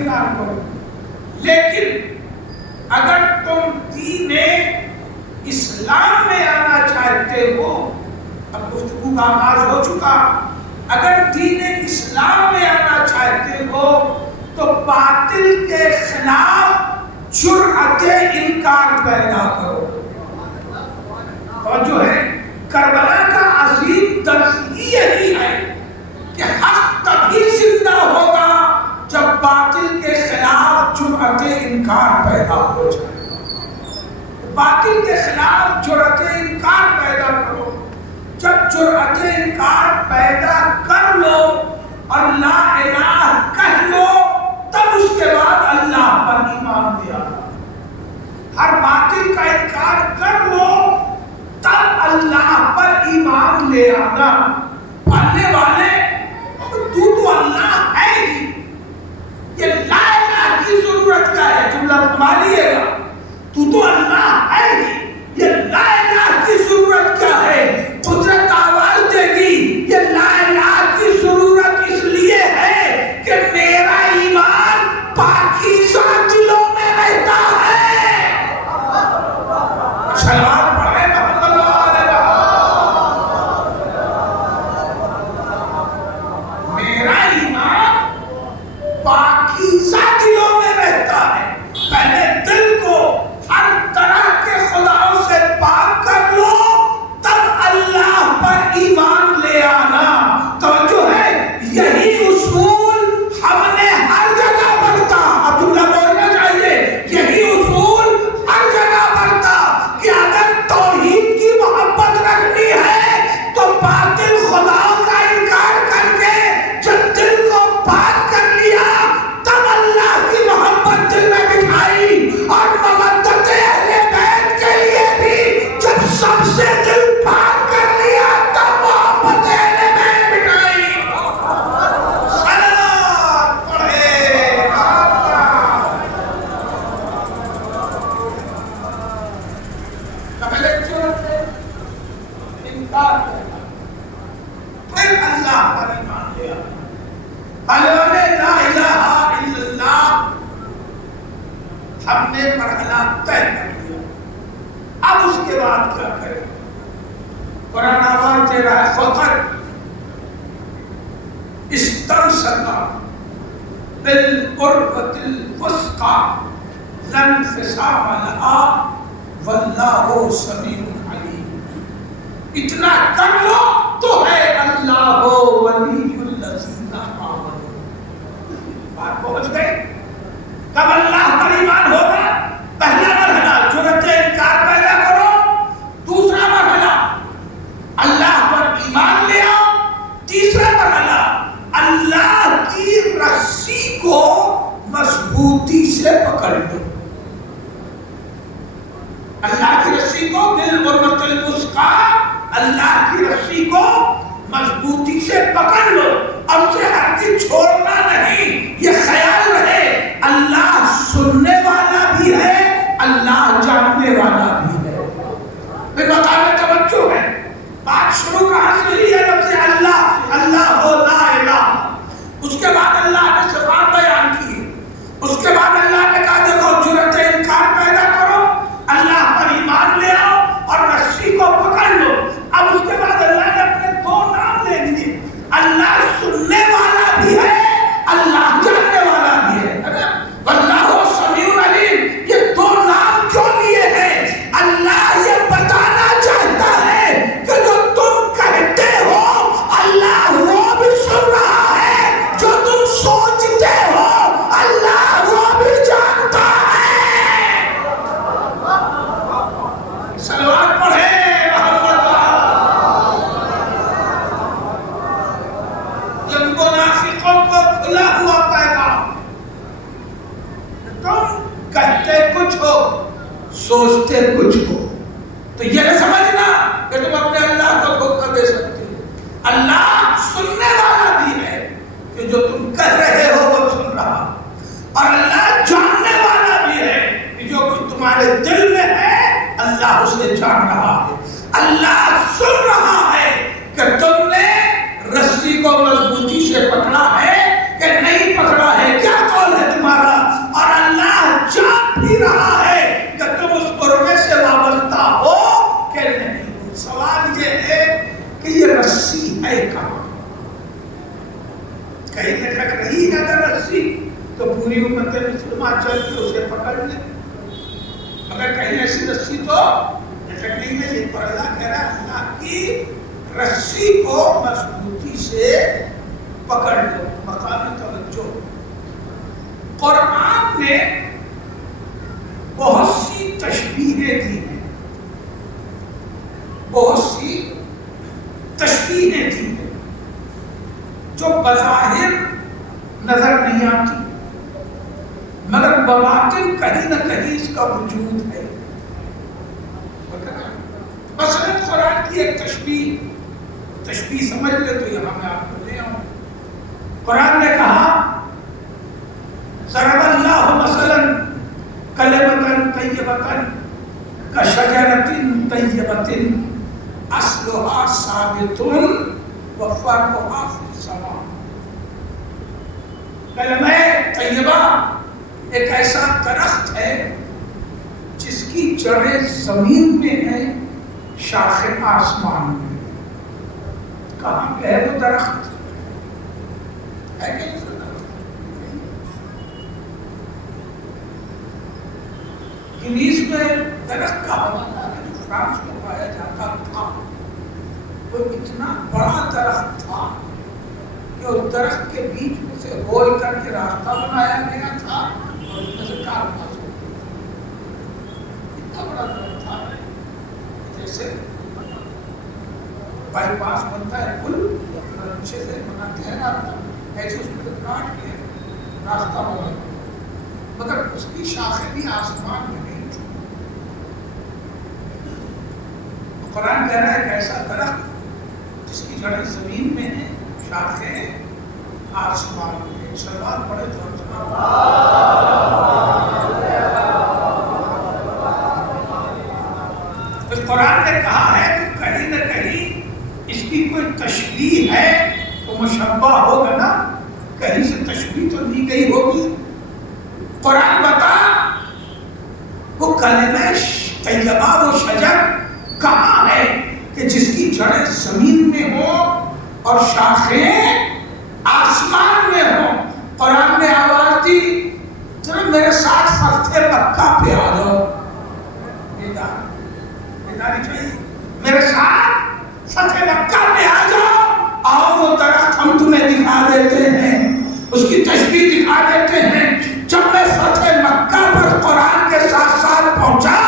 اختیار کرو. لیکن اگر تم دین اسلام میں آنا چاہتے ہو، اب گفتگو کا آغاز ہو چکا، اگر دین اسلام میں آنا چاہتے ہو تو باطل کے خلاف جرأت انکار پیدا کرو. توجہ ہے، کربلا کا عظیم درس ہی یہی ہے کہ حق تبھی زندہ ہوگا جب باطل کے خلاف جرأت انکار پیدا ہو جائے. باطل کے خلاف جرأت انکار پیدا کرو. جب جرأت انکار پیدا کر لو اور لا الہ کہہ لو، تب اس کے بعد اللہ پر ایمان لے آنا. ہر باطل کا انکار کر لو تب اللہ پر ایمان لے آنا. پڑھنے والے تو اللہ ہے ہی، یہ لا الہ کی ضرورت کیا ہے؟ جملہ سنبھالیے گا، تو اللہ ہے ہی، یہ لا الہ کی ضرورت کیا ہے؟ قدرت آواز دے گی، یہ لا الہ کی ضرورت اس لیے ہے کہ میرا ایمان پاکیزہ دلوں میں رہتا ہے. سلام پڑھے محمد اللہ علیہ وسلم. میرا ایمان پاکیزہ دلوں میں رہتا ہے. پہلے دل کو ہر طرح کے خداؤں سے پاک کر لو، تب اللہ پر ایمان لے آنا. توجہ ہے، یہی اصول ہم نے ہر جگہ برتا. عبداللہ بولنا چاہیے، یہی اصول ہر جگہ برتا کہ اگر توحید کی محبت رکھنی ہے تو باطل خداؤں کا انکار کر کے جب دل کو پاک کر لیا تب اللہ کی محبت دل میں بٹھائی. اور مودت اہل بیت کے لیے بھی جب سب سے دل پاک کر لیا تب محبت اہل بیت بٹھائی. صلوات پڑھے پہلے جرأت انکار کرنا، پھر اللہ پر ایمان لے آنا. عنوان لا الہ الا اللہ ہم نے مرحلہ طے کر لیا. اب اس کے بعد کیا کریں؟ قرآن آواز دے رہا ہے، فقط استمسک بالعروۃ الوثقی لا انفصام لہا واللہ سمیع علیم. اتنا کر لو تو ہے اللہ ولی الذین آمنوا. بات پہنچ گئی. کب اللہ پر ایمان ہوگا؟ پہلا مرحلہ جرأت انکار پیدا کرو. دوسرا مرحلہ اللہ پر ایمان لے آؤ. تیسرا مرحلہ اللہ کی رسی کو مضبوطی سے پکڑ لو. اللہ کی رسی کو بالعروۃ الوثقی، اللہ کی رسی کو مضبوطی سے پکڑ لو اور اسے ہرگز چھوڑنا نہیں. یہ خیال رہے اللہ سننے والا بھی ہے، اللہ جاننے والا بھی ہے. پھر مقام توجہ ہے، بات شروع کہاں سے ہوئی ہے؟ لفظ اللہ، اللہ ہو لا الہ. اس کے بعد اللہ نے صفات بیان کی. اس کے بعد اللہ نے کہا دیکھو جرأت انکار پیدا کرو، اللہ پر ایمان لے آؤ اور رسی کو پکڑ لو. اب اس کے بعد اللہ نے اپنے دو نام لے دیے، اللہ سننے والا بھی ہے، اللہ جاننے والا بھی ہے. واللہ سمیع علیم. یہ دو نام کیوں لیے ہیں؟ اللہ یہ بتانا چاہتا ہے کہ جو تم کہتے ہو اللہ وہ بھی سن رہا ہے، جو تم سوچتے ہو اللہ وہ بھی جانتا ہے. صلوات پڑھے محمد. جب منافقوں کو کھلا ہوا پیغام، تم کہتے کچھ ہو سوچتے کچھ ہو، تو یہ نہ سمجھنا کہ تم اپنے اللہ کو دھوکہ دے سکتے ہو. اللہ سننے والا بھی ہے کہ جو تم کہہ رہے ہو وہ سن رہا، اور اللہ جاننے والا بھی ہے کہ جو کچھ تمہارے دل میں ہے اللہ اسے جان رہا ہے. اللہ سن رہا ہے کہ تم نے رسی کو مضبوطی سے پکڑا ہے کہ نہیں پکڑا ہے. کیا قول ہے تمہارا؟ پوری امت مسلمہ چل کے اسے پکڑ لے، مگر کہیں ایسی رسی تو لٹکنے میں یہ پر اللہ کہہ رہا ہے اللہ کی رسی کو مضبوطی سے پکڑ لو۔ مقام توجہ، قرآن نے بہت سی تشبیہیں دی ہیں، بہت سی تشبیہیں دی ہیں جو بظاہر نظر نہیں آتی مگر بباطن کہیں نہ کہیں اس کا وجود ہے۔ مثلا قرآن کی ایک تشبیہ سمجھ لے تو یہاں میں آپ کو لے آؤں۔ قرآن نے کہا ضرب اللہ مثلا کلمۃ طیبۃ کشجرۃ طیبۃ اصلها ثابت وفرعها فی السماء۔ کلمہ طیبہ ایک ایسا درخت ہے جس کی جڑیں زمین میں ہیں، شاخیں آسمان میں۔ کہاں ہے وہ درخت؟ ہے کہ انیس میں درخت کا حوالہ ہے جو فرانس میں پایا جاتا تھا، وہ اتنا بڑا درخت تھا کہ اس درخت کے بیچ میں سے ہول کر کے راستہ بنایا گیا تھا اور اس میں سے کار پاس ہو گئی۔ اتنا بڑا درخت تھا، جیسے بائی پاس بنتا ہے پل اچھے سے بناتے ہیں راستہ، ایسے اس میں کاٹ کے راستہ بنا، مگر اس کی شاخیں بھی آسمان میں نہیں تھی۔ قرآن کہہ رہا ہے کہ ایسا درخت جس کی جڑیں زمین میں ہیں، شاخیں آسمان میں۔ سلوات پڑھے تو اس قرآن نے کہا ہے کہ کہیں نہ کہیں اس کی کوئی تشبیہ ہے تو مشبہ ہوگا نا، کہیں سے تشبیہ تو دی گئی ہوگی۔ قرآن بتا وہ کلمہ طیبہ، وہ شجر کہاں ہے کہ جس کی جڑیں زمین میں ہوں اور شاخیں آسمان میں ہوں۔ قرآن نے آواز دی ذرا میرے ساتھ فتح مکہ پہ آ جاؤ، بیداری چاہیے، میرے ساتھ فتح مکہ پہ آ جاؤ، آؤ وہ درخت ہم تمہیں دکھا دیتے ہیں، اس کی تشبیہ دکھا دیتے ہیں۔ جب میں فتح مکہ پر قرآن کے ساتھ ساتھ پہنچا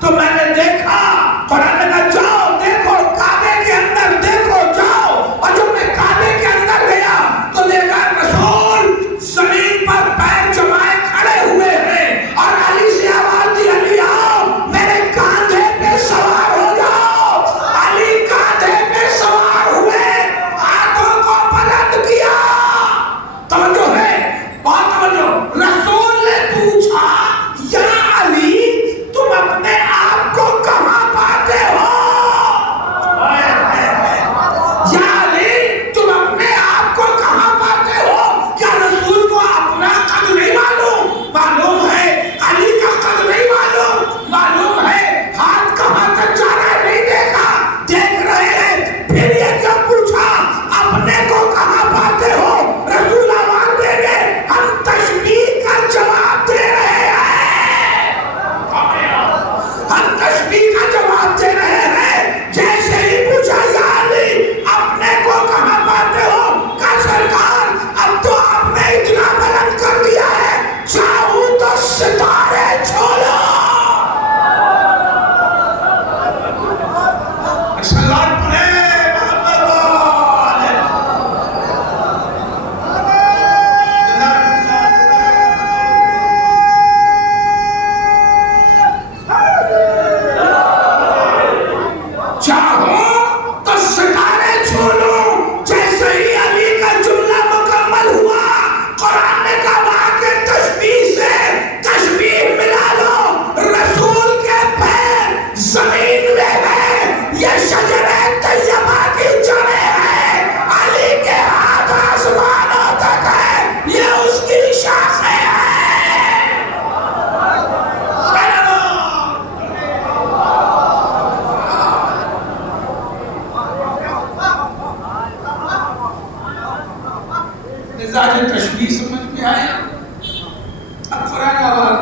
تو میں نے دیکھا، قرآن نے کہا جاؤ دیکھو کعبے کے اندر، دیکھو جاؤ، اور جب میں کعبے کے اندر گیا تو دیکھا رسول زمین پر پیر جمائے کھڑے ہوئے ہیں اور علی سے آواز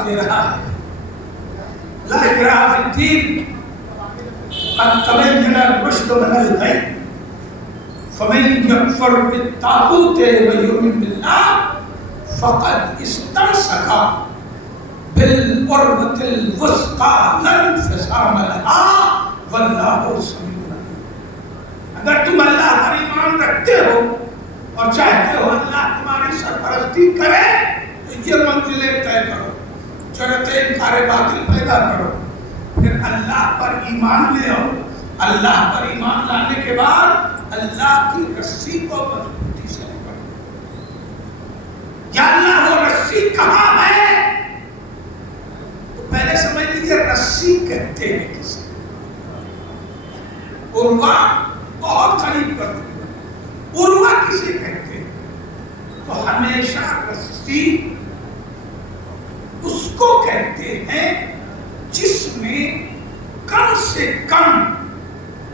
دعوت دے رہا ہے لا اکراہ فی الدین قد تبین الرشد من الغی فمن یکفر بالطاغوت ویؤمن باللہ فقد استمسک بالعروۃ الوثقی لا انفصام لہا واللہ سمیع علیم۔ اگر تم اللہ پر ایمان رکھتے ہو اور چاہتے ہو اللہ تمہاری سرپرستی کرے تو یہ منزلیں طے کرو، جرأت انکار باطل پیدا کرو، پھر اللہ پر ایمان لے آؤ۔ اللہ پر ایمان لانے کے بعد اللہ کی رسی کو مضبوطی سے پکڑو۔ یا اللہ وہ رسی کہاں ہے؟ تو پہلے سمجھ لیجیے رسی کہتے ہیں کسی عروہ بہت قریب کر دو، عروہ کسے کہتے ہیں؟ تو ہمیشہ رسی اس کو کہتے ہیں جس میں کم سے کم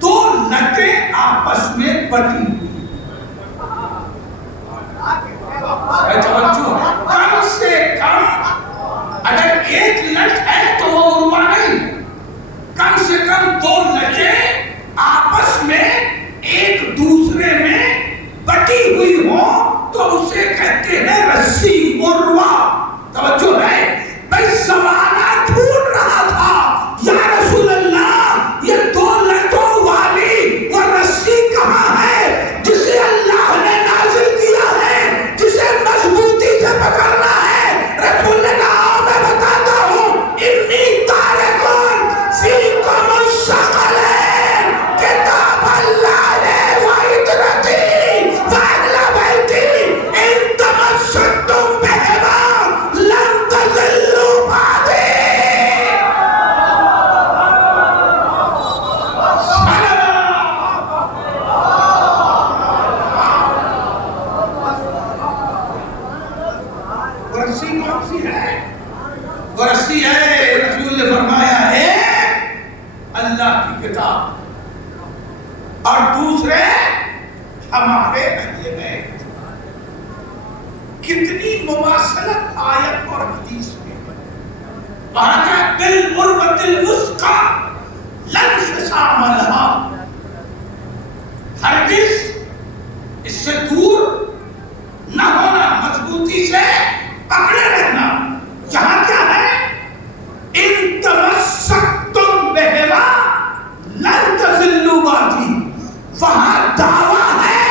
دو لتیں آپس میں بٹی ہوئی، توجہ ہے، کم سے کم اگر ایک لٹ ہے تو وہ عروہ نہیں، کم سے کم دو لٹیں آپس میں ایک دوسرے میں بٹی ہوئی ہو تو اسے کہتے ہیں رسی عروہ۔ توجہ ہے، بھئی زمانہ ڈھونڈ رہا تھا یا رسول اللہ یہ دو لٹوں والی وہ رسی کہاں ہے جسے اللہ نے نازل کیا ہے، جسے مضبوطی سے پکڑنا ہے۔ رسول نے کہا میں بتاتا ہوں انی تارکون فیکم الثقلین کتاب اللہ وعطرتی واہل بیتی ان تمسکتم بہما لن تضلوا بعدی۔ وہ رسی کون سی ہے؟ وہ رسی ہے، رسول نے فرمایا ہے اللہ کی کتاب اور دوسرے ہمارے اہل بیت۔ کتنی مماثلت آیت اور حدیث میں، وہاں کا بالعروۃ الوثقی لا انفصام لہا، ہرگز اس سے دور نہ ہونا، مضبوطی سے پکڑے رہنا۔ یہاں کیا ہے؟ ان تمسکتم بہما لن تضلوا بعدی، وہاں دعویٰ ہے،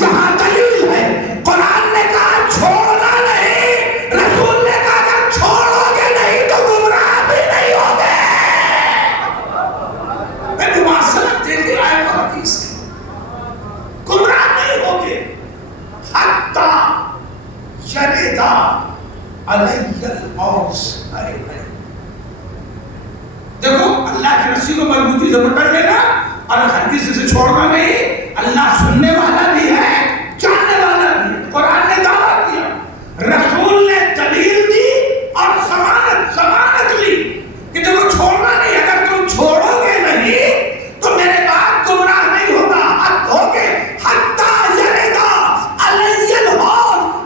یہاں دلیل ہے۔ قرآن نے کہا چھوڑنا نہیں، رسول نے کہا اگر چھوڑو گے نہیں تو گمراہ بھی نہیں ہوگے۔ میں مواصلت دیکھی آئے وہ حدیث ہے، گمراہ نہیں ہوگے حتی یرد علی العرش۔ دیکھو اللہ کی رسی کو مضبوطی سے پکڑ لینا اور ہر کسی سے چھوڑنا نہیں۔ اللہ سننے والا بھی ہے، جاننے والا بھی ہے۔ قرآن نے دعویٰ دیا، رسول نے دلیل دی اور ضمانت لی کہ دیکھو چھوڑنا نہیں، اگر تم چھوڑو گے نہیں تو میرے بعد گمراہ نہیں ہوگا، حد ہوگے حتی یرد علی العرش۔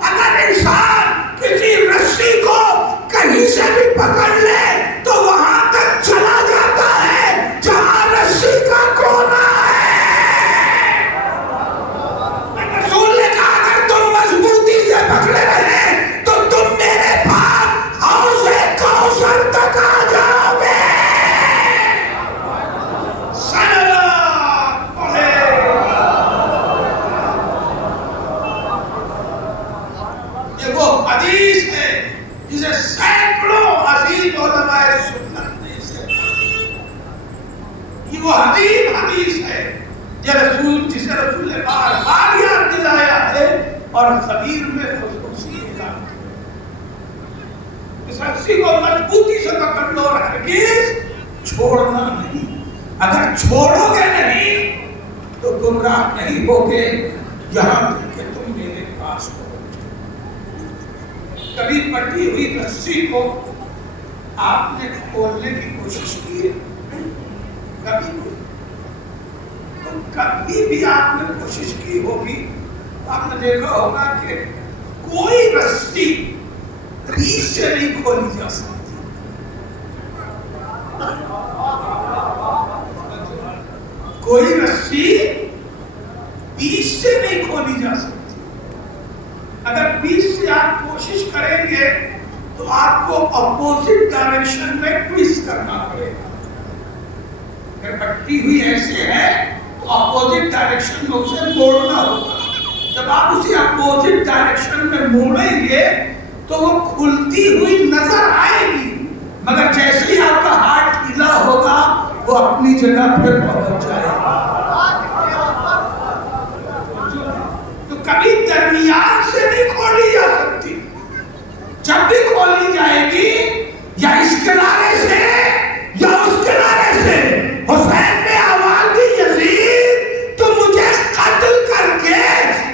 اگر انسان کسی رسی کو کہیں سے بھی پکڑ لے تو وہاں تک چلا جاتا ہے جہاں رسی کا کونا ہے۔ رسول نے کہا اگر تم مضبوطی سے پکڑے رہے تو تم میرے پاس حوض کوثر تک آ جاؤ گے۔ صلوات پڑھے۔ یہ وہ حدیث ہے جسے سینکڑوں عظیم علماء سنت نے اسے پڑھا۔ یہ وہ حدیث ہے جسے رسول نے بار بار یاد دلایا ہے اور خبیر میں خصوصی اعلان کیا۔ اس رسی کو مضبوطی سے پکڑ لو اور ہرگز چھوڑنا نہیں۔ اگر چھوڑو گے نہیں تو گمراہ نہیں ہوگے یہاں تک کہ تم میرے پاس ہو۔ کبھی پٹی ہوئی رسی کو آپ نے کھولنے کی کوشش کی ہے؟ کبھی بھی آپ نے کوشش کی ہوگی، آپ نے دیکھا ہوگا کہ کوئی رسی ریش سے نہیں کھولی جا سکتی۔ کوئی رسی بیچ سے نہیں کھولی جا سکتی. اگر بیچ سے آپ کوشش کریں گے تو آپ کو اپوزٹ ڈائریکشن میں ٹویسٹ کرنا پڑے گا. اگر پٹی ہوئی ایسے ہے تو اپوزٹ ڈائریکشن میں اسے موڑنا ہوگا. جب آپ اسے اپوزٹ ڈائریکشن میں موڑیں گے تو وہ کھلتی ہوئی نظر آئے گی، مگر جیسے ہی آپ کا ہاتھ ڈھیلا ہوگا وہ اپنی جگہ پھر پہنچ جائے گا. تو کبھی درمیان سے نہیں کھولی جا سکتی. جب بھی کھولی جائے گی یا اس کنارے سے یا اس کنارے سے. حسین نے آواز دی یزید تو مجھے قتل کر کے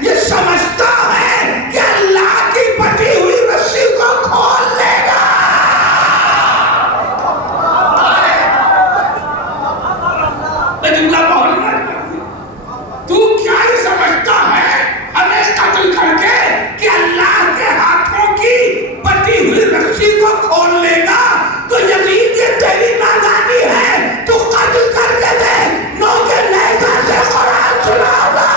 یہ سمجھتا ہے کہ اللہ کی بٹی ہوئی رسی کو کھول لے گا. تو کیا ہی سمجھتا ہے ہمیں قتل کر کے کہ اللہ کے ہاتھوں کی بٹی ہوئی رسی کو کھول لے گا؟ تو یزید یہ تیری نادانی ہے. تو قتل کر کے دے، نو کے نیزہ سے قرآن سنا گا.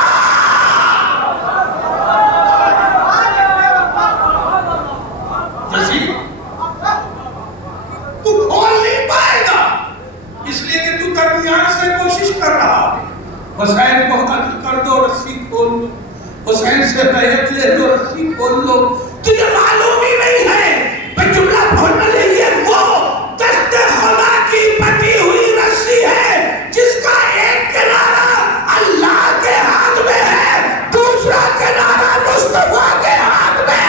یزید تو کھول نہیں پائے گا اس لیے کہ تو درمیان سے کوشش کر رہا ہے. حسین کو قتل کر دو، رسی کھول دو. حسین سے بیعت لے لو، رسی کھول دو. تجھے معلوم ہی نہیں ہے کہ جملہ بھولنا نہیں ہے. وہ دست خدا کی بٹی ہوئی رسی ہے جس کا ایک کنارہ اللہ کے ہاتھ میں ہے، دوسرا کنارہ مصطفیٰ کے ہاتھ میں ہے.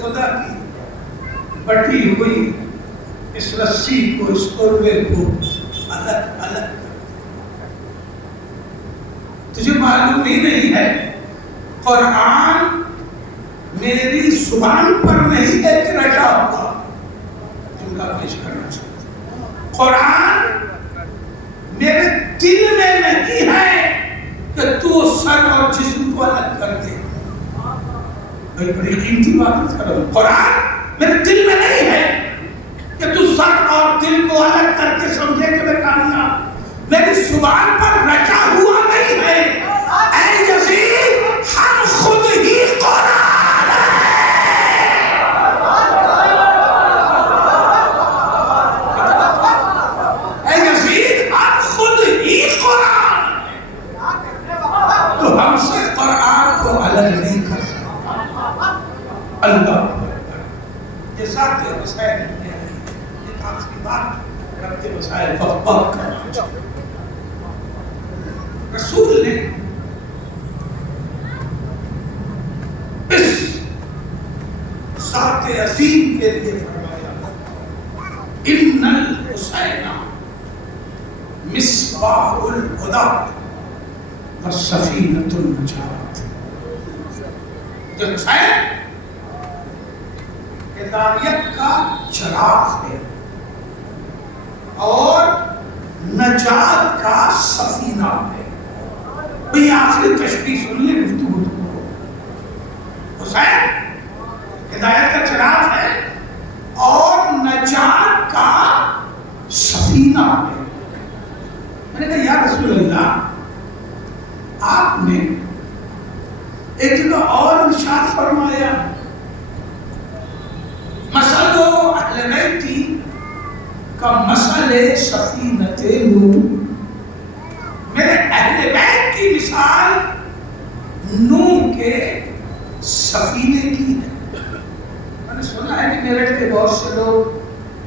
خدا کی بٹی ہوئی اس رسی کو، اس قربے کو الگ الگ کر. تجھے معلوم ہی نہیں ہے قرآن میری زبان پر نہیں ہے کہ رٹا ہوا. جملہ پیش کرنا چاہتا ہوں، قرآن میرے دل میں نہیں ہے کہ تو سر اور جسم کو الگ کر دے. بڑی قیمتی بات کر رہا ہوں. قرآن میرے دل میں نہیں ہے کہ تو سر اور دل کو الگ کر کے سمجھے کہ میں کامیاب. میری زبان پر رچا ہوا نہیں ہے. اے یزید ہم خود ہی قرآن ہیں. اے یزید ہم خود ہی قرآن ہیں. تو ہم سے قرآن کو الگ نہیں کر سکتے. اللہ یہ ذات حسین نے ایک آخری بات کرتے مسائل وقت کرنا چاہتے. رسول نے اس ذات عظیم کے لیے فرمایا ان الحسین مصباح الہدی والسفینۃ النجات. جو حسین ہدایت کا چراغ ہے اور نجات کا سفینہ ہے. بھئی آخری تشبیہ سن لیں گفتگو کو. حسین ہدایت کا چراغ ہے اور نجات کا سفینہ ہے. میں نے کہا یا رسول اللہ آپ نے ایک جگہ اور ارشاد فرمایا مثل اہل بیتی کا مثل سفینۃ نوح. میرے اہل بیت کی مثال نوح کے سفینے کی ہے. میں نے سنا ہے کہ میرٹھ کے بہت سے لوگ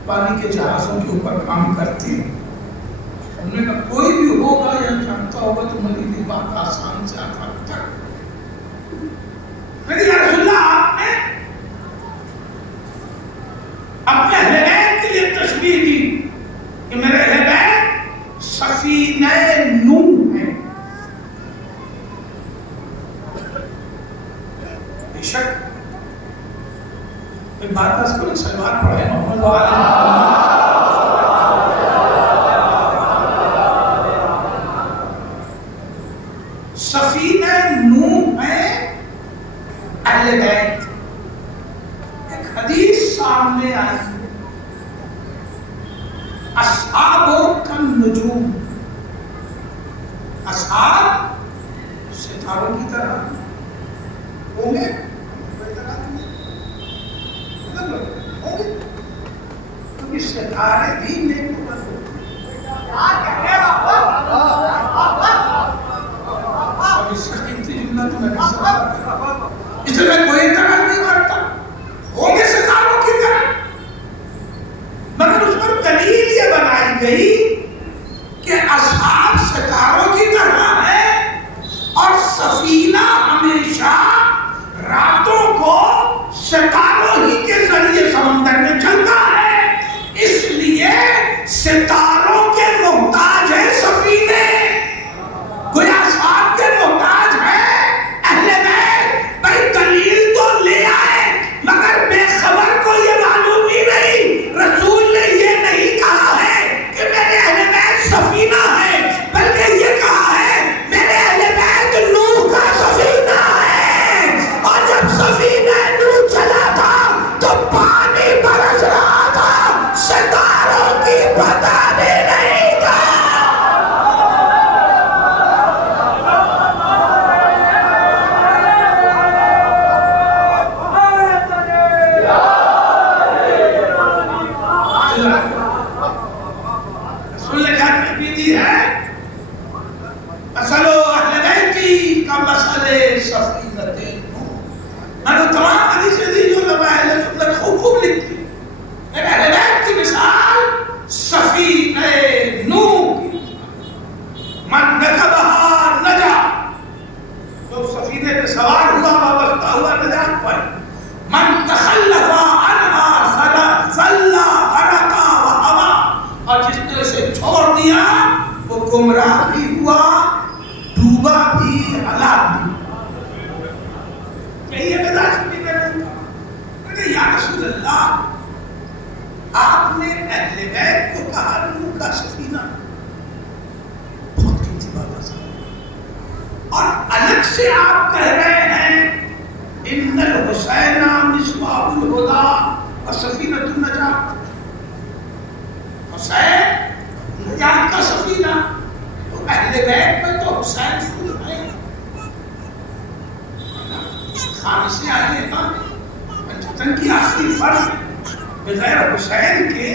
پانی کے جہازوں کے اوپر کام کرتے ہیں. انہوں نے کہا کوئی بھی ہوگا یا جانتا ہوگا تو مزید بات آسان سے آسان تک. میں نے کہا رسول اللہ آپ نے اپنے اہل بیت کے لیے تشبیہ دی کہ میرے اہل بیت سفینہ نوح ہیں. بے شک ایک بات اس کو سلوات پڑھے محمد والا سفینہ نوح ہے اہل بیت. ایک حدیث سامنے آئی اصحاب کالنجوم، اصحاب ستاروں کی طرح ہوں گے، کیونکہ ستارے بھی نیکوکار اب اس کا قیمتی جملہ تو میں نہیں سکتا، اس میں کوئی طرح نہیں کرتا، ہوں گے ستاروں کی طرح، مگر اس پر دلیل یہ بنائی گئی کہ اصحاب ستاروں کی طرح ہے اور سفینہ ہمیشہ راتوں کو ستاروں ہی کے ذریعے سمندر میں چلتا ہے، اس لیے ستاروں کے محتاج ہے سفینے، گویا اصحاب کے محتاج ہے اہل بیت. بھائی دلیل تو لے آئے مگر بے خبر کو یہ معلوم ہی نہیں، رسول نے یہ نہیں کہا ہے کہ میرے اہل بیت سفینہ ہے، بلکہ یہ کہا ہے میرے اہل بیت نوح کا سفینہ ہے، اور جب سفینہ نوح چلا تھا تو پانی برس رہا تھا، ستاروں کی پتہ بھی نہیں تھا. رسول نے کیا تربیت دی ہے؟ مثل اہل بیتی کمثل سفینہ نوح. میں تو تمام حدیثیں دی جو علماء اہل سنت خوب لکھتی ہیں، لیکن اہل بیت کی مثال سفینہ نوح کی، من رکبہا نجا، جو سفینے پہ سوار ہوا وابستہ ہوا نجات پائی، من تخلف عنہا ضل غرق وہوا، اور جس نے اسے چھوڑ دیا وہ گمراہ بھی ہوا، ڈوبا بھی، ہلاک بھی. یہی ہے مزاج سفینہ نوح کا. کہ یا رسول اللہ آپ نے اہل بیت کو کہا نوح کا سفینہ، بہت قیمتی بات ہے، اور الگ سے آپ کہہ رہے ہیں ان الحسین مصباح الہدی و سفینۃ النجات، حسین نجات کا سفینہ. تو اہل بیت میں تو حسین خود ہے، خامسے آئے پنجتن کی آخری فرض بغیر حسین کے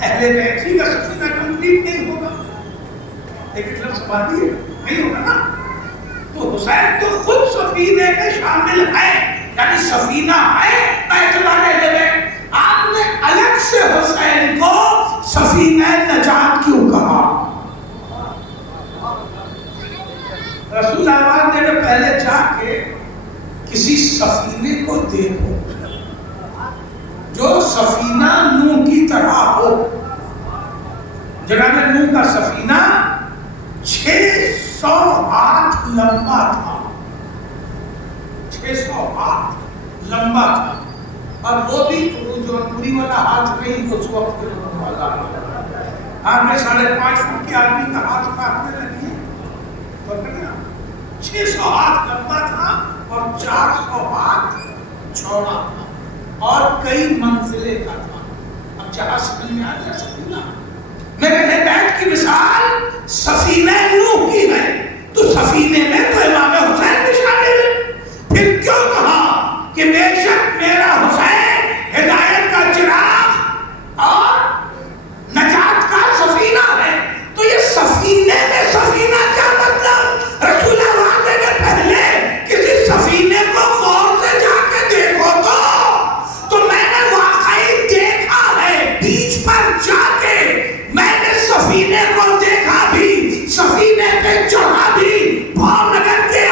اہل بیت ہی کا سفینہ کمپلیٹ نہیں ہوگا. لیکن لفظ بات یہ نہیں ہوگا نا، تو حسین تو خود سفینے میں شامل ہے، یعنی سفینہ ہے اعتبار اہل بیت. آپ نے الگ سے حسین کو سفینہ نجات کیوں کہا؟ رسول آواز دینے پہلے جا کے کسی سفینے کو دیکھو جو سفینہ نوح کی طرح ہو. جناب نوح کا سفینہ 600 ہاتھ لمبا تھا، 600 ہاتھ لمبا تھا، اور وہ بھی جو پوری والا ہاتھ نہیں اس وقت کے لوگوں والا. آپ نے 5.5 فٹ کے آدمی کا ہاتھ کاٹنے لگی ہے، 600 ہاتھ لمبا تھا اور 400 ہاتھ چوڑا تھا، اور کئی منزلیں کا تھا. اب جہاں سمجھ میں آ جا سفینہ، میرے اہل بیت کی مثال سفینہ نوح کی ہے، تو سفینے میں تو امام حسین بھی شامل ہے. پھر کیوں کہا کہ بے شک میرا حسین ہدایت کا چراغ اور نجات کا سفینہ ہے. تو یہ سفینے میں سفینہ کیا مطلب؟ رسول اللہ نے پہلے کسی سفینے کو غور سے جا کے دیکھو تو میں نے واقعی دیکھا ہے، بیچ پر جا کے میں نے سفینے کو دیکھا بھی، سفینے پہ چڑھا بھی، بھاؤ نگر کے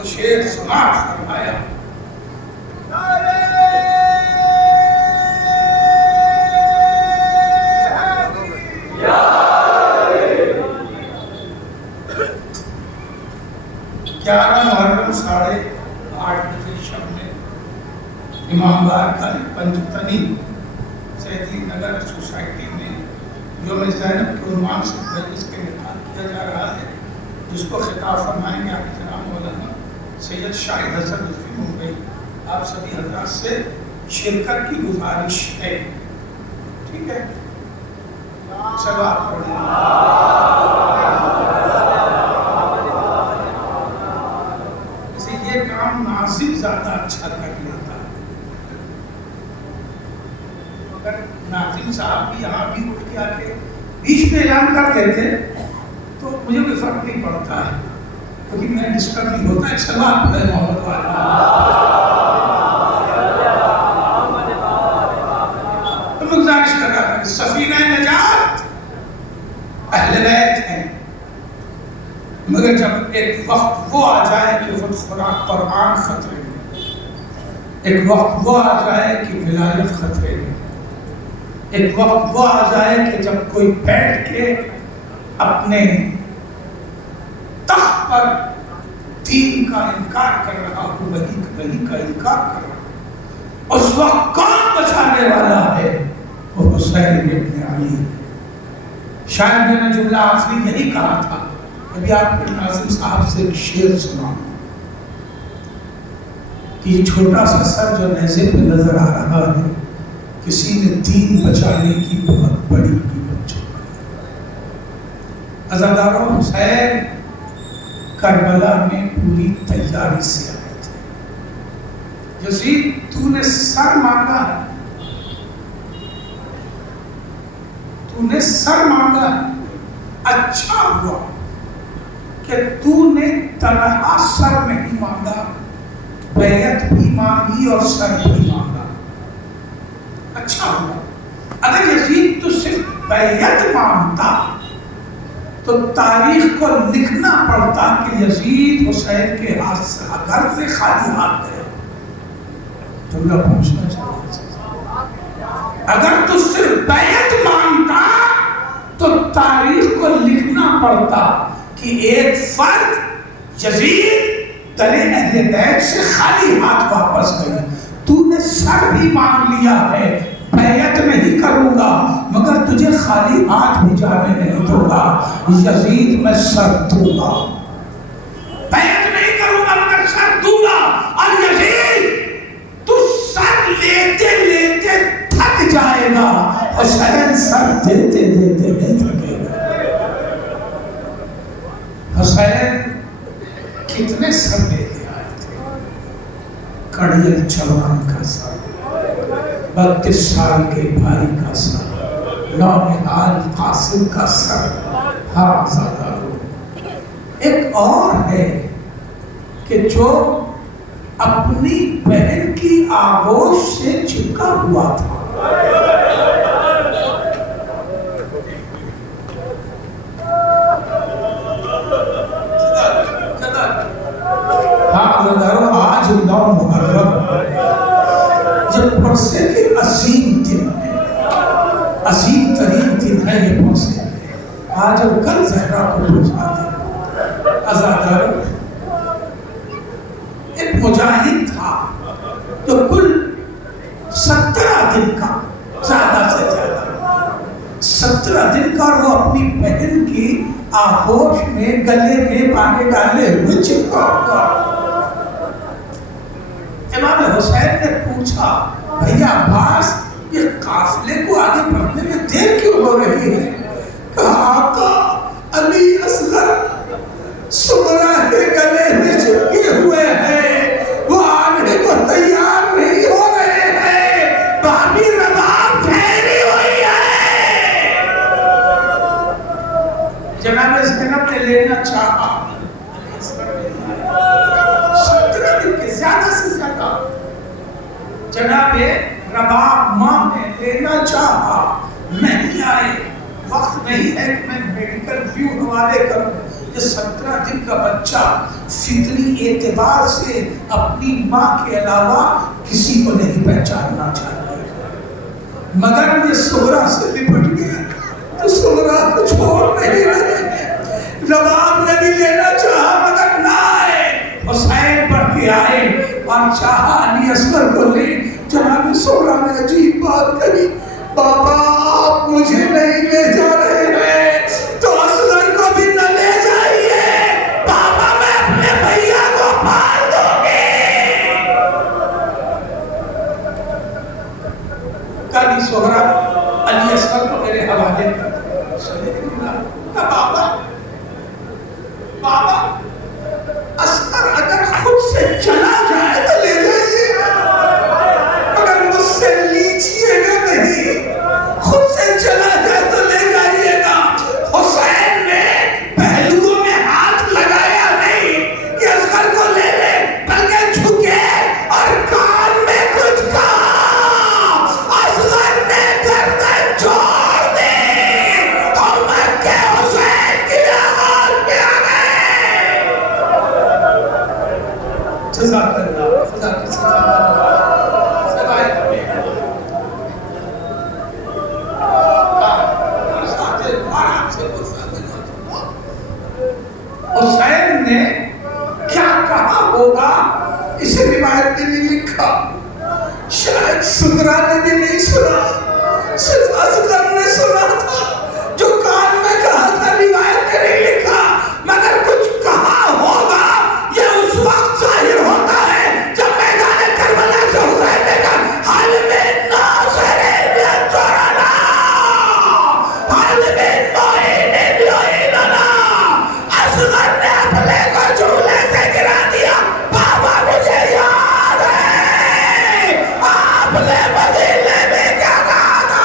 تو شیر سماعت فرمایا محرم 8:30 بجے شب میں امام بار کا پنجتنی سیدی نگر سوسائٹی میں یوم زینب کے عنوان سے مجلس کا انعقاد کیا جا رہا ہے، جس کو خطاب فرمائیں گے آپ جناب مولانا سید شاہد حسن رضوی ممبئی۔ آپ سبھی حضرات سے شرکت کی گزارش ہے، ٹھیک ہے؟ چلو آپ پڑھیں۔ یہ کام ناظم زیادہ اچھا کر لیتا ہے، اگر ناظم صاحب بھی یہاں بھی اٹھ کے آ کے بیچ میں اعلان کر دیتے تو مجھے کوئی فرق نہیں پڑتا ہے، کیونکہ میں ڈسٹرب نہیں ہوتا ہے۔ چلو آپ پڑھیں محمد والا۔ تو میں گزارش کر رہا تھا کہ سفینہ نجات اہل بیت ہیں، مگر جب ایک وقت وہ آ جائے کہ خود قرآن خطرے میں، ایک وقت وہ آ جائے کہ ولایت خطرے میں، ایک وقت وہ آ جائے کہ جب کوئی بیٹھ کے اپنے تخت پر دین کا انکار کر رہا ہو، وہی کا انکار کر رہا ہو، اس وقت کون بچانے والا ہے؟ وہ حسین ابن علی۔ شاید میں نے جملہ آخری یہی کہا تھا، ابھی آپ کو ناظم صاحب سے ایک شعر سنا کہ یہ چھوٹا سا سر جو نیزے پہ نظر آ رہا ہے، کسی نے دین بچانے کی بہت بڑی قیمت چکائی۔ عزاداروں، حسین کربلا میں پوری تیاری سے آئے تھے۔ یزید تو نے سر مانگا ہے، تو نے سر مانگا ہے، اچھا ہوا کہ تو نے تنہا سر نہیں مانگا، بیعت بھی مانگی اور سر بھی مانگا، اچھا ہوا۔ اگر یزید تو صرف بیعت مانگتا تو تاریخ کو لکھنا پڑتا کہ یزید حسین کے ہاتھ سے گھر سے خالی ہاتھ گیا۔ جملہ پہنچنا چاہیے، اگر تو صرف بیعت مانگتا تو تاریخ کو لکھنا پڑتا کہ ایک فرد یزید ترے اہل بیت سے خالی ہاتھ واپس گئے۔ تو نے سر بھی مانگ لیا ہے، بیعت نہیں کروں گا مگر تجھے خالی ہاتھ بھی جانے نہیں دوں گا، یزید میں سر دوں گا، بیعت نہیں کروں گا مگر سر دوں گا۔ اور یزید تو سر لیتے لیتے تھک جائے گا، حسین سر دیتے دیتے نہیں تھکے گا۔ حسین کتنے سر لے کے آئے تھے؟ کڑیل جوان کا سر، 32 سال کے بھائی کا سر، نونہال قاسم کا سر۔ ہاں زادارو، ایک اور ہے کہ جو اپنی بہن کی آغوش سے چپکا ہوا تھا۔ ہاں زادارو، آج 9 محرم یہ پرسے کے عظیم دن ہے، عظیم ترین دن ہے یہ پرسے۔ آج اور کل زہرا کو پہنچا دیں۔ عزادارو، ایک مجاہد تھا جو کل 17 دن کا، زیادہ سے زیادہ 17 دن کا، وہ اپنی بہن کی آغوش میں گلے میں پانے ڈالے ہوئے چپکا ہوا۔ امام حسین نے پوچھا، بھیا عباس، یہ قافلے کو آگے بڑھنے میں دیر کیوں ہو رہی ہے؟ کہا آقا، علی اصغر سغرا کے گلے میں چپکے ہوئے ہیں، وہ آنے کو تیار نہیں ہو رہے ہیں، بابی رباب پھیلی ہوئی ہے۔ جناب زینب نے لینا چاہا، 17 دن کے زیادہ سے زیادہ جناب رباب ماں نے لینا چاہا، نہیں آئے۔ وقت نہیں ہے کہ میں میڈیکل ویو حوالے کروں، یہ 17 دن کا بچہ فطری اعتبار سے اپنی ماں کے علاوہ کسی کو نہیں پہچاننا چاہتے، مگر یہ صغرا سے لپٹ گیا تو صغرا کو چھوڑ نہیں رہے۔ رباب نے بھی لینا چاہا مگر نہ آئے، حسین پڑھ کے آئے اور چاہا علی اصغر کو لے۔ جناب صغرا نے عجیب بات کہی، بابا آپ مجھے نہیں لے جا رہے ہیں تو اصغر کو بھی نہ لے جائیے، بابا میں اپنے بھیا کو پال دوں گی۔ کبھی صغرا علی اصغر کو میرے حوالے کر بابا بابا اصغر اگر خود سے چلا جائے تو لے جائیے مگر مجھ سے لیجیے گا نہیں، خود سے چلا جائے تو لے جائیے گا۔ حسین نے پہلوؤں میں ہاتھ لگایا نہیں کہ اصغر کو لے لے، بلکہ جھکے اور کان میں کچھ کہا۔ اصغر نے گردن چھوڑ دی اور مکے حسین کی آواز پہ آ گئے۔ جزاک اللہ، خدا کی حسین نے کیا کہا ہوگا اسے روایت نے نہیں لکھا، شاید صغرا نے بھی نہیں سنا، صرف اصغر نے سنا تھا جو کان میں کہا تھا، روایت نے نہیں لکھا مگر کچھ کہا ہوگا۔ یہ اس وقت ظاہر ہوتا ہے جب میدان کربلا سے حسین نے کہا حل من ناصر ینصرنا، حل من معین یعیننا۔ اصغر نے اپنے کو جھولے سے گرا دیا، بابا مجھے یاد ہے آپ نے مدینے میں کیا کہا تھا۔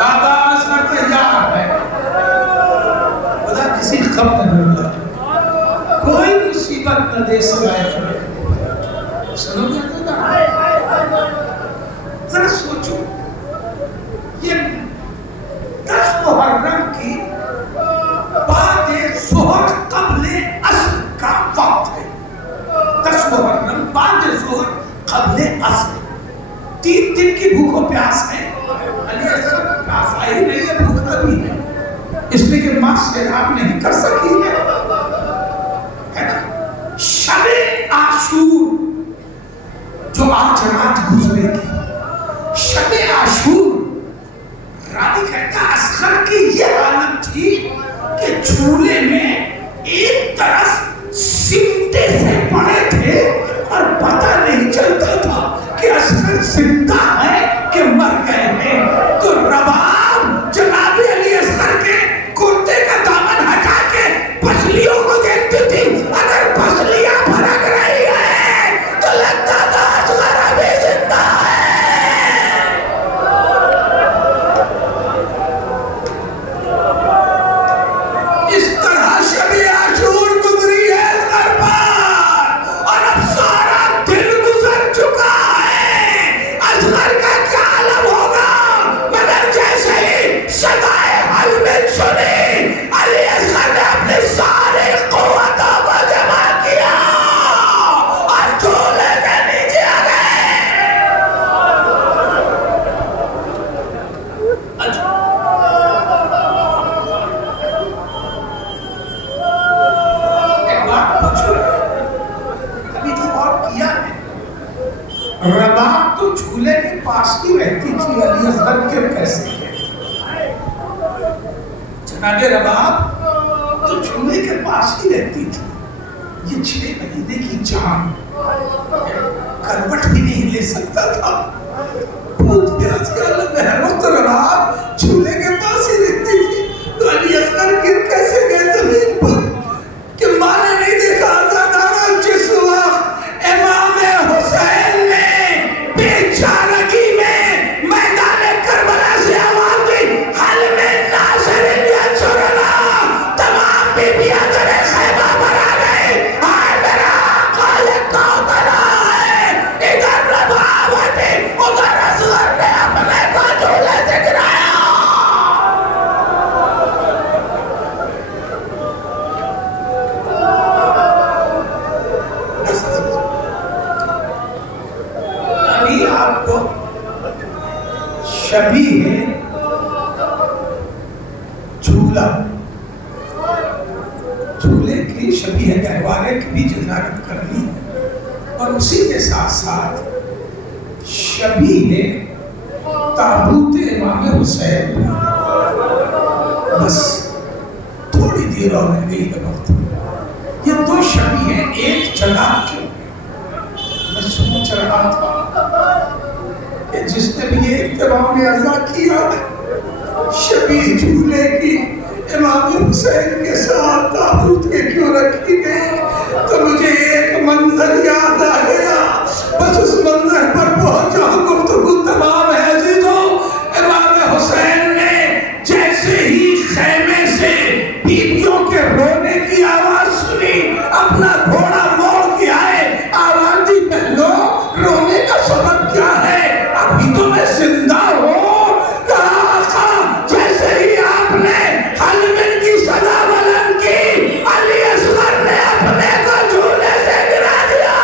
بابا اصغر تیار ہے، خدا کسی غم نہ ڈالتا، کوئی مصیبت نہ دے سوائے تمہیں۔ سنو گے ذرا سوچو، یہ 10 محرم کی بعد ظہر قبل عصر کا وقت ہے۔ 10 محرم بعد ظہر قبل عصر، 3 دن کی بھوک و پیاس ہے۔ علی اصغر پیاس آئی نہیں ہے، بھوکا بھی ہے، اس لیے کہ ماں سیراب نہیں کر سکی ہے نا۔ شب عاشور جو آج رات گزرے گی، شب عاشور، راوی کہتا اصغر کی یہ حالت تھی کہ جھولے میں ایک طرف سمٹے سے پڑے تھے اور پتہ نہیں چلتا تھا کہ اصغر زندہ ہے کہ مر گئے ہیں۔ تو رباب جناب علی اصغر کے کرتے کا دامن ہٹا کے پسلیوں کو دیکھتی تھی، اگر پسلیاں بھڑک رہی ہیں تو لگتا تھا اصغر ابھی زندہ ہے۔ اس طرح شب عاشور گزری ہے اصغر پر، اور اب سارا دن گزر چکا ہے۔ اصغر کا کیا عالم ہوگا؟ مگر جیسے ہی صدائے حل میں سنی، علی اصغر نے اپنی ساری قوتوں کو جمع کیا اور جھولے کے نیچے آ گئے۔ ایک بات پوچھو، کبھی تو غور کیا ہے رباب تو جھولے کے پاس ہی رہتی تھی، علی اصغر کے پیسے کے جناب رباب تو جھولے کے پاس ہی رہتی تھی۔ یہ 6 مہینے کی جان کروٹ بھی نہیں لے سکتا تھا، بھوک پیاس کے عالم میں ہے تو رباب جھولے کے پاس ہی رہتی تھی۔ تو علی اصغر گر کیسے گئے زمین پر کہ ماں نے نہیں دیکھا تھا جس وقت امام حسین نے بیچارگی میں میدان کربلا سے آواز دی حل من ناصر ینصرنا، تمام بیبیاں تیرے خیمہ پر آ گئے، ہائے میرا خالق کا اتنا ہے، ادھر رباب ہٹے شبیہ جھولا، جھولے کی شبیہ گہوارے کی بھی جزارت کرنی اور اسی کے ساتھ ساتھ شبیہ تابوت امام حسین، بس تھوڑی دیر اور رہ گئی ہے وقت. یہ دو شبیہ ایک جگہ کیوں؟ میں سوچ رہا تھا کہ جس نے بھی یہ اہتمام عزا کیا شبیہ جھولے کی امام حسین کے ساتھ تابوت کے کیوں رکھی گئی، تو مجھے ایک منظر یاد آ گیا. بس اس منظر پر پہنچا، گفتگو تمام ہے عزیزوں. امام حسین نے جیسے ہی خیمے سے بیویوں کے رونے کی آواز سنی، اپنا گھوڑا موڑ کے آئے، آواز دی بہنوں رونے کا سبب کیا ہے؟ ابھی تو میں زندہ ہوں. کہا آقا جیسے ہی آپ نے حلمن کی صدا بلند کی، علی اصغر نے اپنے کو جھولے سے گرا دیا.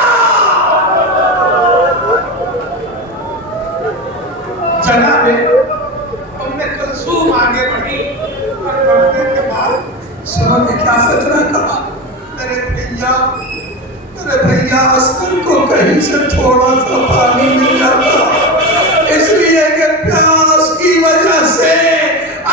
جناب ام کلثوم آگے بڑھی اور بڑھنے کے بعد سنو نے کیا فطرہ کہا، میرے بھیا اصغر کو کہیں سے تھوڑا سا پانی مل جاتا، اس لیے کہ پیاس کی وجہ سے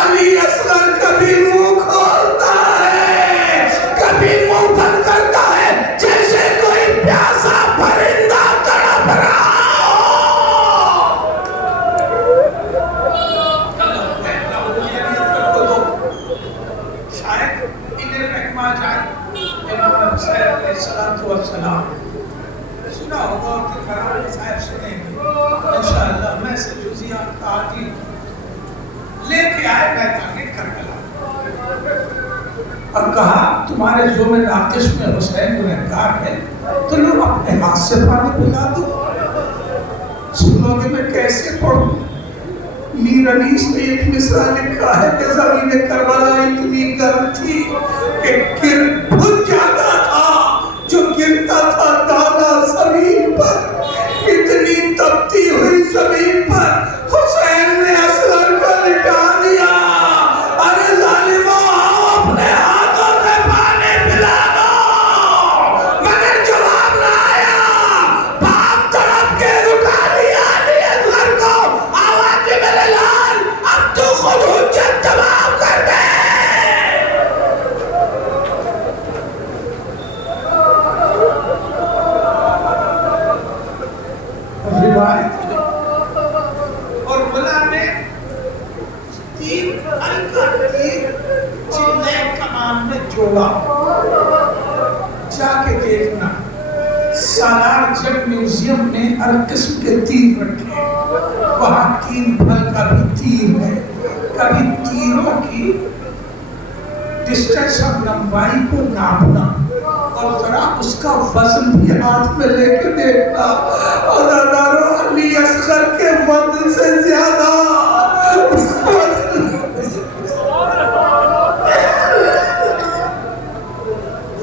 علی اصغر کبھی منہ کھولتا ہے کبھی منہ بند کرتا ہے، جیسے کوئی پیاسا پرندہ تڑپ رہا ہو. شاید انہیں رحمہ جائے. امام حسین علیہ السلام سنا ہوگا کہ قرآن صاحب سنیں گے انشاءاللہ. میں سے جزیات آتی لے کے آئے میدان کربلا اور کہا تمہارے زوم ناقص میں حسین گنہگار ہے تو لوگ اپنے ہاتھ سے پانی پلا دو. سنو گے میں کیسے پڑھوں؟ میر انیس نے ایک مصرع لکھا ہے کہ زمین کربلا اتنی گرم تھی کہ گر بھج جاتا تھا جو گرتا تھا دانا زمین پر. اتنی تپتی ہوئی زمین پر حسین نے اصغر کو لٹا دیا. ارے ظالموں آؤ اپنے ہاتھوں سے پانی پلا دو، مگر جواب نہ آیا. باپ تڑپ کے رکا دیا علی اصغر کو. آواز دی میرے لال اب تو خود حجت تمام کر دے. اور ملا نے تیر ہلکا تیر چلے کمان میں جوڑا. جا کے دیکھنا سالار جب میوزیم میں ہر قسم کے تیر رکھے، وہاں 3 پھل کا بھی تیر ہے. کبھی تیروں کی ڈسٹنس اور لمبائی کو ناپنا اور ذرا اس کا وزن بھی ہاتھ میں لے کے دیکھنا. اور ادارو علی اصغر کے وزن سے زیادہ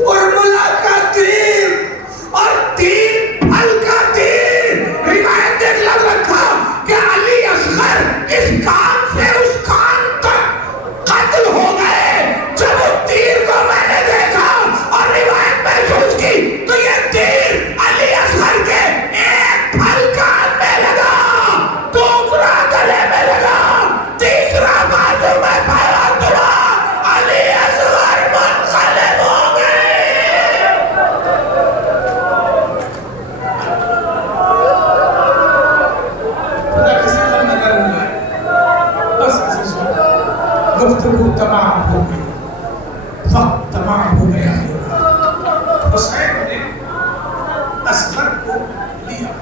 اور ملا کا تیر اور 3 پھل کا تیر. روایت ایک لفظ رکھا کہ علی اصغر اس کان سے اس کان تک قتل ہو گئے. جب اس تیر کو میں نے دیکھا اور روایت محسوس کی تو یہ تیر علی اصغر کے ایک پھل کان میں لگا، دوسرا گلے میں لگا، تیسرا بازو میں پیوند ہوا. علی اصغر منقلب ہو گئے. خدا کسی کو نظر نہیں آئے. بس عزیزوں گفتگو تمام ہو گئی، وقت تمام ہو گیا. حسین نے اصغر کو لیا،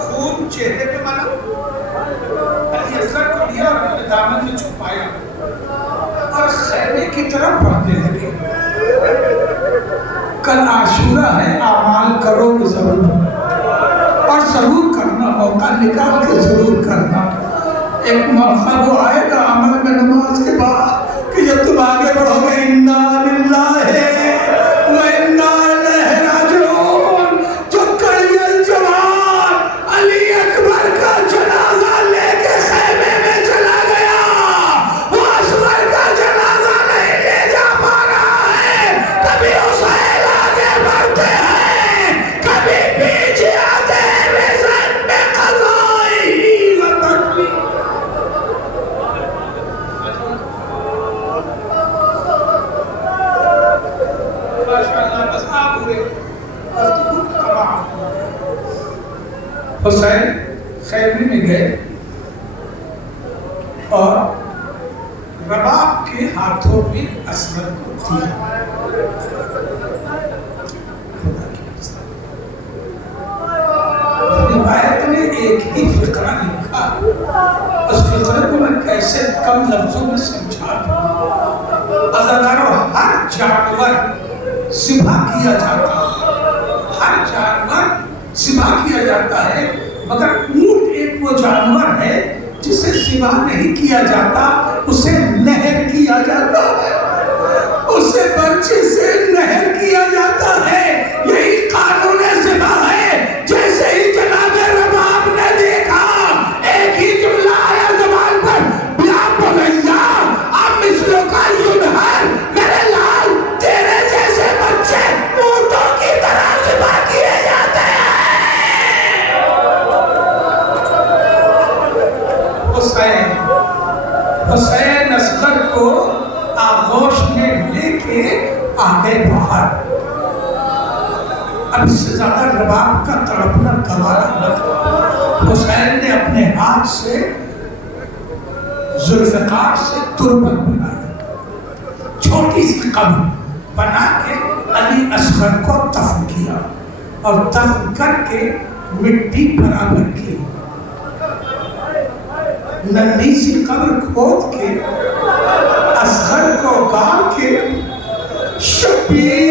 خون چہرے پہ ملا. علی اصغر کو لیا اور اپنے دامن میں چھپایا اور خیمے کی طرف بڑھنے لگے. کل عاشورہ ہے، اعمال کرو ضرور اور ضرور کرنا، موقع نکال کے ضرور کرنا. ایک موقع وہ آئے گا عمل میں نماز کے بعد کہ جب تم آگے بڑھو گے انا للہ و انا الیہ راجعون. جو کڑیل جوان علی اکبر کا جنازہ لے کے حسین خیمے میں گئے اور رباب کے ہاتھوں میں اصغر کو دیا. روایت میں ایک ہی فقرہ لکھا، اس فقرے کو میں کیسے کم لفظوں میں سمجھا دوں. عزادارو، ہر جانور ذبح کیا جاتا ہے، ہر جانور ذبح کیا جاتا ہے، مگر اونٹ ایک وہ جانور ہے جسے ذبح نہیں کیا جاتا، اسے نہر کیا جاتا ہے، اسے بچے سے نہر کیا جاتا ہے. یہی قانون ذبح ہے. جیسے ہی جناب رباب نے دیکھا ایک ہی جملہ آیا زبان پر، یا بنیا اب مثلوں کا ینہر، میرے لال تیرے جیسے بچے اونٹوں کی طرح ذبح کیے جاتے ہیں. حسین اصغر کو آغوش میں لے کے آگے باہر. اب اس سے زیادہ رباب کا تڑپنا گوارا نہ تھا. حسین نے اپنے ہاتھ سے ذوالفقار سے تربت بنائی، چھوٹی سی قبر بنا کے علی اصغر کو دفن کیا اور دفن کر کے مٹی برابر کی. ننھی سی قبر کھود کے اصغر کو گاڑ کے شبیر